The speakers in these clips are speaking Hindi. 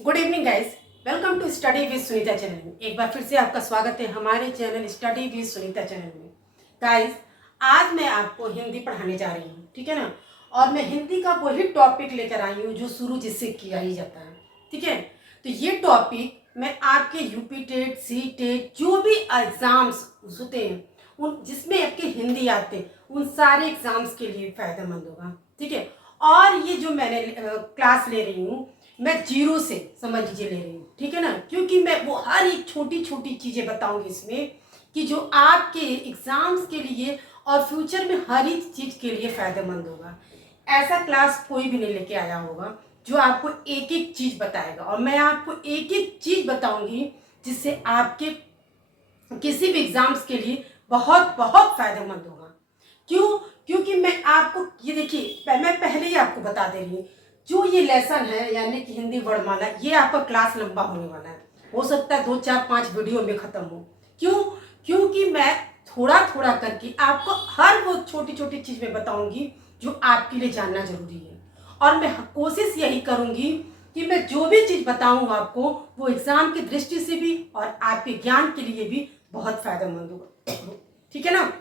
Good evening guys, welcome to study with Sunita channel में। एक बार फिर से आपका स्वागत है हमारे channel study with Sunita channel में। गाइस, आज मैं आपको हिंदी पढ़ाने जा रही हूँ, ठीक है ना। और मैं हिंदी का वही टॉपिक लेकर आई हूँ जो शुरू जिससे किया ही जाता है, ठीक है। तो ये टॉपिक मैं आपके यूपी टेट, सी टेट, जो भी एग्जाम्स होते हैं उन जिसमें आपके हिंदी आते हैं उन सारे एग्जाम्स के लिए फायदेमंद होगा, ठीक है। और ये जो मैंने क्लास ले रही हूँ मैं जीरो से समझ लीजिए ले रही हूँ, ठीक है ना। क्योंकि मैं वो हर एक छोटी छोटी चीज़ें बताऊंगी इसमें कि जो आपके एग्जाम्स के लिए और फ्यूचर में हर एक चीज़ के लिए फ़ायदेमंद होगा। ऐसा क्लास कोई भी नहीं लेके आया होगा जो आपको एक एक चीज़ बताएगा, और मैं आपको एक एक चीज़ बताऊंगी जिससे आपके किसी भी एग्जाम्स के लिए बहुत बहुत फ़ायदेमंद होगा। क्यों? क्योंकि मैं आपको ये देखिए, मैं पहले ही आपको बता दे रही हूँ, जो ये लेसन है यानी कि हिंदी वर्णमाला, ये आपका क्लास लंबा होने वाला है। हो सकता है 2 4 5 वीडियो में ख़त्म हो। क्यों? क्योंकि मैं थोड़ा थोड़ा करके आपको हर वो छोटी छोटी चीज़ में बताऊंगी जो आपके लिए जानना जरूरी है। और मैं कोशिश यही करूंगी कि मैं जो भी चीज़ बताऊँ आपको वो एग्ज़ाम की दृष्टि से भी और आपके ज्ञान के लिए भी बहुत फायदेमंद होगा, ठीक है ना।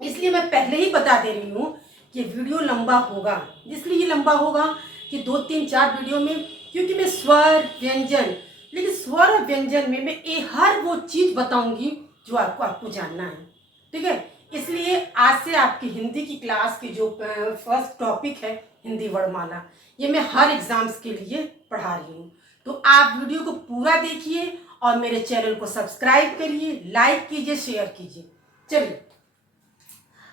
इसलिए मैं पहले ही बता दे रही हूँ कि वीडियो लंबा होगा। इसलिए लंबा होगा कि 2 3 4 वीडियो में, क्योंकि मैं स्वर व्यंजन, लेकिन स्वर और व्यंजन में मैं ये हर वो चीज़ बताऊंगी जो आपको जानना है, ठीक है। इसलिए आज से आपकी हिंदी की क्लास की जो फर्स्ट टॉपिक है हिंदी वर्णमाला, ये मैं हर एग्जाम्स के लिए पढ़ा रही हूँ। तो आप वीडियो को पूरा देखिए और मेरे चैनल को सब्सक्राइब करिए, लाइक कीजिए, शेयर कीजिए। चलिए,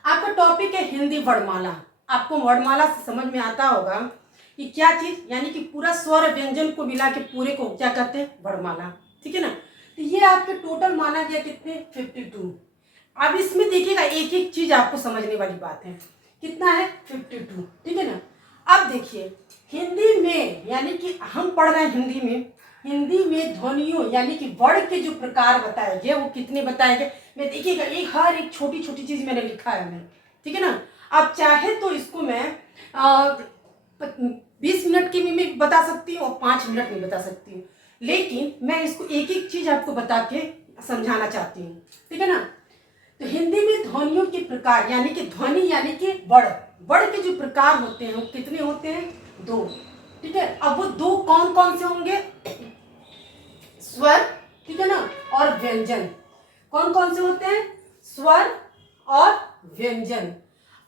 आपका टॉपिक है हिंदी वर्णमाला। आपको वर्णमाला से समझ में आता होगा कि क्या चीज, यानी कि पूरा स्वर व्यंजन को मिला के पूरे को क्या कहते हैं, वर्णमाला, ठीक है ना। तो ये आपके टोटल माना गया कितने, 52। अब इसमें देखिएगा एक एक चीज आपको समझने वाली बात है। कितना है, 52, ठीक है ना। अब देखिए हिंदी में, यानी कि हम पढ़ रहे हैं हिंदी में ध्वनियों यानी कि वर्ण के जो प्रकार बताए गए वो कितने बताए गए, मैं देखिएगा एक हर एक छोटी छोटी चीज मैंने लिखा है मैं, ठीक है ना। अब चाहे तो इसको मैं 20 मिनट की में बता सकती हूँ और 5 मिनट में बता सकती हूँ, लेकिन मैं इसको एक एक चीज आपको बता के समझाना चाहती हूँ, ठीक है ना। तो हिंदी में ध्वनियों के प्रकार यानी कि ध्वनि यानी कि वर्ण के जो प्रकार होते हैं वो कितने होते हैं, 2, ठीक है। अब वो 2 कौन कौन से होंगे, स्वर, ठीक है ना, और व्यंजन। कौन कौन से होते हैं, स्वर और व्यंजन।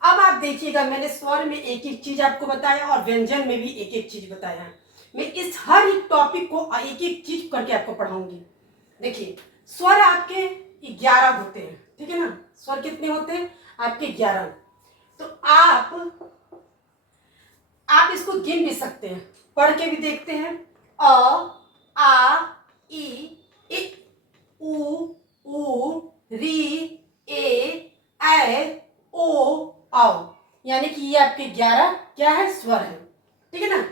अब आप देखिएगा मैंने स्वर में एक एक चीज आपको बताया और व्यंजन में भी एक एक चीज बताया है। मैं इस हर एक टॉपिक को एक एक चीज करके आपको पढ़ाऊंगी। देखिए स्वर आपके 11 होते हैं, ठीक है ना। स्वर कितने होते हैं आपके, 11। तो आप इसको गिन भी सकते हैं, पढ़ के भी देखते हैं। अ, आ, ई, उ, ऊ, री, ए, ऐ, ओ, औ, यानी कि ये आपके 11 क्या है, स्वर है, ठीक है ना।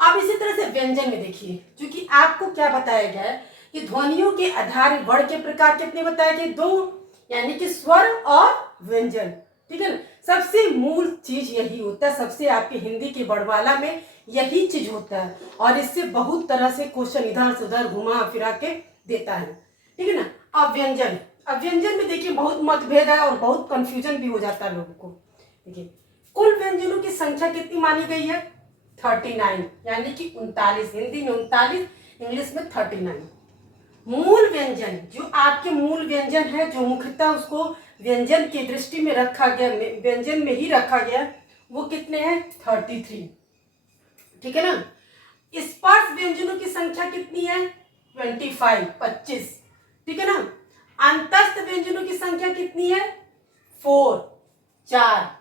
अब इसी तरह से व्यंजन में देखिए, क्योंकि आपको क्या बताया गया है कि ध्वनियों के आधार वर्ण के प्रकार कितने बताए गए, 2, यानी कि स्वर और व्यंजन, ठीक है ना। सबसे मूल चीज यही होता है, सबसे आपके हिंदी की वर्णमाला में यही चीज होता है, और इससे बहुत तरह से क्वेश्चन इधर से उधर घुमा फिरा के देता है, ठीक है ना। अब व्यंजन में देखिए बहुत मतभेद है और बहुत कंफ्यूजन भी हो जाता है लोगों को। देखिए कुल व्यंजनों की संख्या कितनी मानी गई है, 39, यानी कि 39। हिंदी में 39, इंग्लिश में 39। मूल व्यंजन, जो आपके मूल व्यंजन है, जो मुख्यतः उसको व्यंजन की दृष्टि में रखा गया, व्यंजन में ही रखा गया, वो कितने हैं, 33, ठीक है ना। स्पर्श व्यंजनों की संख्या कितनी है, 25, ठीक है ना। अंतस्थ व्यंजनों की संख्या कितनी है, 4।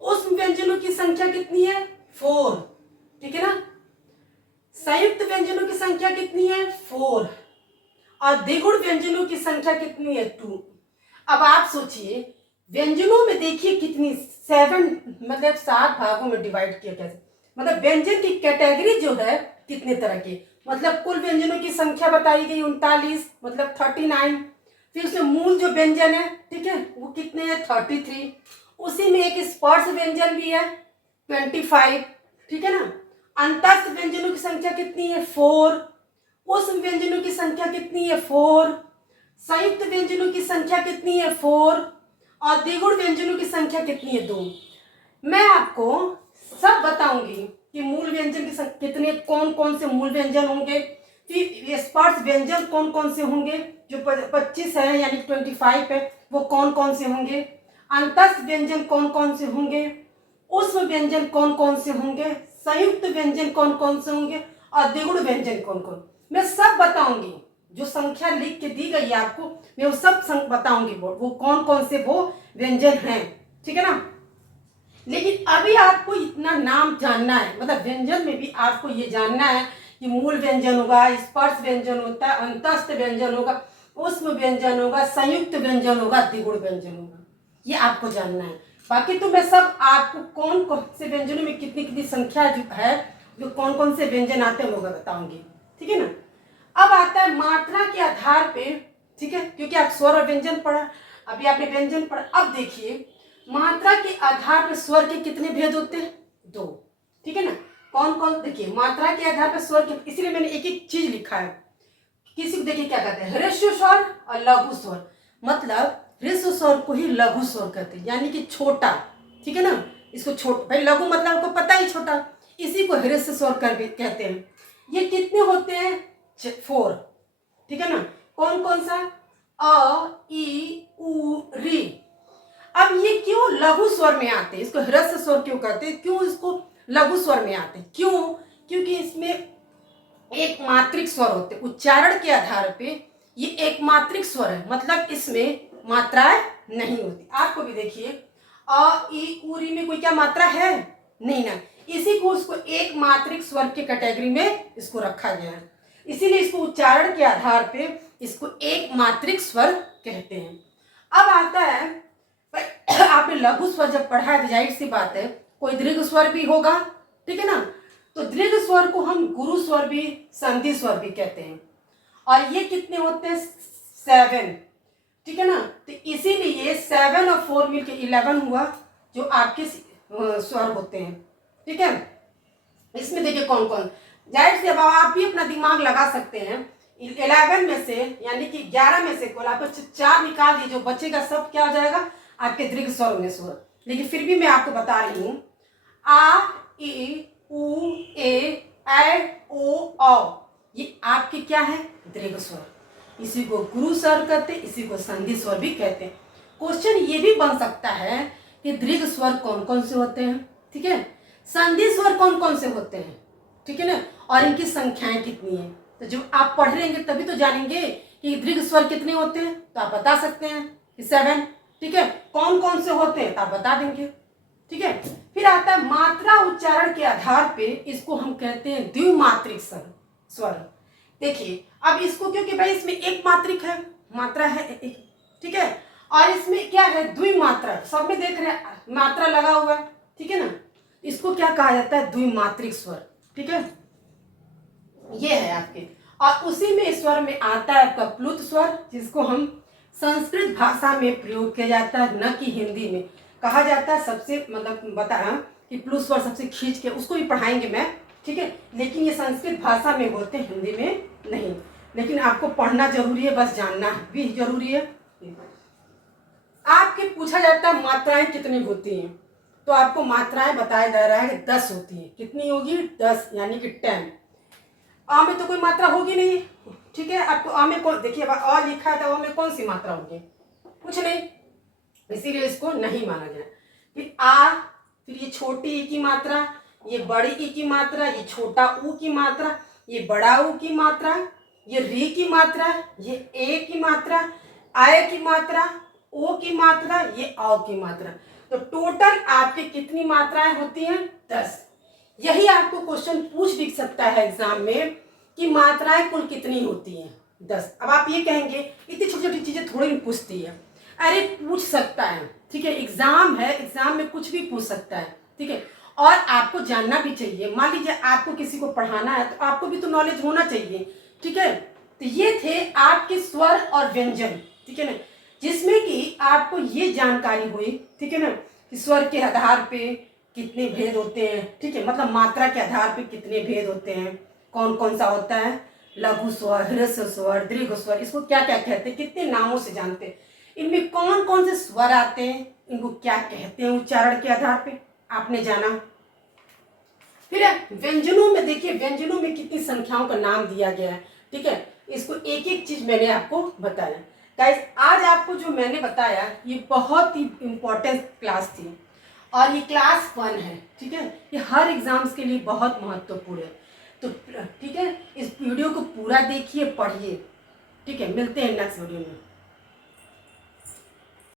उष्म व्यंजनों की संख्या कितनी है, 4, ठीक है ना। संयुक्त व्यंजनों की संख्या कितनी है, 4, और द्विगुण व्यंजनों की संख्या कितनी है, 2। अब आप सोचिए व्यंजनों में देखिए कितनी, 7, मतलब 7 भागों में डिवाइड किया गया, मतलब व्यंजन की कैटेगरी जो है कितने तरह के, मतलब कुल व्यंजनों की संख्या बताई गई 39, मतलब 39। फिर उसमें मूल जो व्यंजन है, ठीक है, वो कितने हैं, 33। उसी में एक स्पर्श व्यंजन भी है, 25, ठीक है ना। अंतस्थ व्यंजनों की संख्या कितनी है? 4। उष्म व्यंजनों की संख्या कितनी है? 4। संयुक्त व्यंजनों की संख्या कितनी है? 4। और द्विगुण व्यंजनों की संख्या कितनी है? 2। मैं आपको सब बताऊंगी कि मूल व्यंजन की कितने, कौन कौन से मूल व्यंजन होंगे, फिर स्पर्श व्यंजन कौन कौन से होंगे, जो 25 है यानी 25 है, वो कौन कौन से होंगे, अंतस्थ व्यंजन कौन कौन से होंगे, उष्म व्यंजन कौन कौन से होंगे, संयुक्त व्यंजन कौन कौन से होंगे और द्विगुण व्यंजन कौन कौन, मैं सब बताऊंगी। जो संख्या लिख के दी गई है आपको, मैं वो सब बताऊंगी, वो कौन कौन से वो व्यंजन हैं, ठीक है ना। लेकिन अभी आपको इतना नाम जानना है, मतलब व्यंजन में भी आपको ये जानना है कि मूल व्यंजन होगा, स्पर्श व्यंजन होता है, अंतस्थ व्यंजन होगा, उष्म व्यंजन होगा, संयुक्त व्यंजन होगा, द्विगुण व्यंजन होगा, ये आपको जानना है। बाकी तो मैं सब आपको कौन कौन से व्यंजनों में कितनी कितनी संख्या जो है, जो कौन कौन से व्यंजन आते हैं वो मैं बताऊंगी, ठीक है ना। अब आता है मात्रा के आधार पे, ठीक है, क्योंकि आप स्वर और व्यंजन पढ़ा, अभी आपने व्यंजन पढ़ा। अब देखिए मात्रा के आधार पर स्वर के कितने भेद होते हैं? 2, ठीक है ना। कौन कौन? देखिए मात्रा के आधार पर स्वर के, इसलिए मैंने एक एक चीज लिखा है। किसी को देखिए क्या कहते हैं, ह्रस्व स्वर और लघु स्वर, मतलब ह्रस्व स्वर को ही लघु स्वर कहते हैं, यानी कि छोटा, ठीक है ना। इसको छोटा, भाई लघु मतलब आपको पता ही छोटा, इसी को ह्रस्व स्वर कहते हैं। ये कितने होते हैं? 4, ठीक है ना। कौन कौन सा? अ, ई, उ, री। अब ये क्यों लघु स्वर में आते हैं, इसको ह्रस्व स्वर क्यों कहते हैं, क्यों इसको लघु स्वर में आते हैं? क्यों? क्योंकि इसमें एक मात्रिक स्वर होते हैं, उच्चारण के आधार पे ये एक मात्रिक स्वर है, मतलब इसमें मात्राएं नहीं होती। आपको भी देखिए अ, ई, उ, री में कोई क्या मात्रा है? नहीं ना, इसी को उसको एक मात्रिक स्वर के कैटेगरी में इसको रखा गया है, इसीलिए इसको उच्चारण के आधार पे इसको एक मात्रिक स्वर कहते हैं। अब आता है, आपने लघु स्वर जब पढ़ा है तो जाहिर सी बात है कोई दीर्घ स्वर भी होगा, ठीक है ना। तो दीर्घ स्वर को हम गुरु स्वर भी, संधि स्वर भी कहते हैं, और ये कितने होते हैं? 7, ठीक है ना। तो इसीलिए 7 और 4 मिलके 11 हुआ जो आपके स्वर होते हैं, ठीक है। इसमें देखिए कौन कौन, जाहिर से अब आप भी अपना दिमाग लगा सकते हैं। 11 में से यानी कि 11 में से कोई आपको 4 निकाल दिए, जो बचेगा सब क्या हो जाएगा? आपके दीर्घ स्वर होंगे स्वर। लेकिन फिर भी मैं आपको बता रही हूँ, आ, ई, उ, ए, ओ, औ, ये आपके क्या है? दीर्घ स्वर। इसी को गुरु स्वर कहते हैं, इसी को संधि स्वर भी कहते हैं। क्वेश्चन ये भी बन सकता है कि दीर्घ स्वर कौन कौन से होते हैं, ठीक है, संधि स्वर कौन कौन से होते हैं, ठीक है ना, और इनकी संख्याएं कितनी है। तो जब आप पढ़ लेंगे तभी तो जानेंगे कि दीर्घ स्वर कितने होते हैं, तो आप बता सकते हैं कि 7, ठीक है। कौन कौन से होते हैं तो आप बता देंगे, ठीक है। फिर आता है मात्रा उच्चारण के आधार पे, इसको हम कहते हैं द्विमात्रिक स्वर। देखिए अब इसको, क्योंकि भाई इसमें एक मात्रिक है, मात्रा है एक, ठीक है, और इसमें क्या है? द्विमात्रा, सब में देख रहे हैं मात्रा लगा हुआ है, ठीक है ना। इसको क्या कहा जाता है? द्विमात्रिक स्वर, ठीक है। ये है आपके, और उसी में स्वर में आता है आपका प्लुत स्वर, जिसको हम संस्कृत भाषा में प्रयोग किया जाता है, न कि हिंदी में। कहा जाता है सबसे, मतलब बताया कि प्लुत स्वर सबसे खींच के, उसको भी पढ़ाएंगे मैं, ठीक है। लेकिन ये संस्कृत भाषा में बोलते हैं, हिंदी में नहीं। लेकिन आपको पढ़ना जरूरी है, बस जानना भी जरूरी है। आपके पूछा जाता है मात्राएं कितनी होती हैं, तो आपको मात्राएं बताया जा रहा है कि 10 होती है। कितनी होगी? 10, यानी कि 10। आ में तो कोई मात्रा होगी नहीं, ठीक है। आपको आ में कौन, देखिए अ लिखा है तो आ में कौन सी मात्रा होगी? कुछ नहीं, इसीलिए इसको नहीं माना जाए। फिर आ, फिर ये छोटी ई की मात्रा, ये बड़ी ई की मात्रा, ये छोटा ऊ की मात्रा, ये बड़ा ऊ की मात्रा, ये री की मात्रा, ये ए की मात्रा, आय की मात्रा, ओ की मात्रा, ये औ की मात्रा। तो टोटल आपके कितनी मात्राएं होती हैं? 10। यही आपको क्वेश्चन पूछ भी सकता है एग्जाम में कि मात्राएं कुल कितनी होती हैं? 10। अब आप ये कहेंगे इतनी छोटी छोटी चीजें थोड़ी नहीं पूछती है। अरे पूछ सकता है, ठीक है, एग्जाम है, एग्जाम में कुछ भी पूछ सकता है, ठीक है। और आपको जानना भी चाहिए, मान लीजिए आपको किसी को पढ़ाना है तो आपको भी तो नॉलेज होना चाहिए, ठीक है। तो ये थे आपके स्वर और व्यंजन, ठीक है ना, जिसमें कि आपको ये जानकारी हुई, ठीक है ना, कि स्वर के आधार पे कितने भेद होते हैं, ठीक है, मतलब मात्रा के आधार पे कितने भेद होते हैं, कौन कौन सा होता है, लघु स्वर, ह्रस्व स्वर, दीर्घ स्वर, इसको क्या क्या कहते हैं, कितने नामों से जानते हैं, इनमें कौन कौन से स्वर आते हैं, इनको क्या कहते हैं उच्चारण के आधार पे आपने जाना। फिर व्यंजनों में देखिए, व्यंजनों में कितनी संख्याओं का नाम दिया गया है, ठीक है, इसको एक एक चीज मैंने आपको बताया। गाइस आज आपको जो मैंने बताया ये बहुत ही इम्पोर्टेंट क्लास थी और ये क्लास 1 है, ठीक है, ये हर एग्जाम्स के लिए बहुत महत्वपूर्ण है। तो ठीक है, इस वीडियो को पूरा देखिए, पढ़िए, ठीक है, मिलते हैं नेक्स्ट वीडियो में।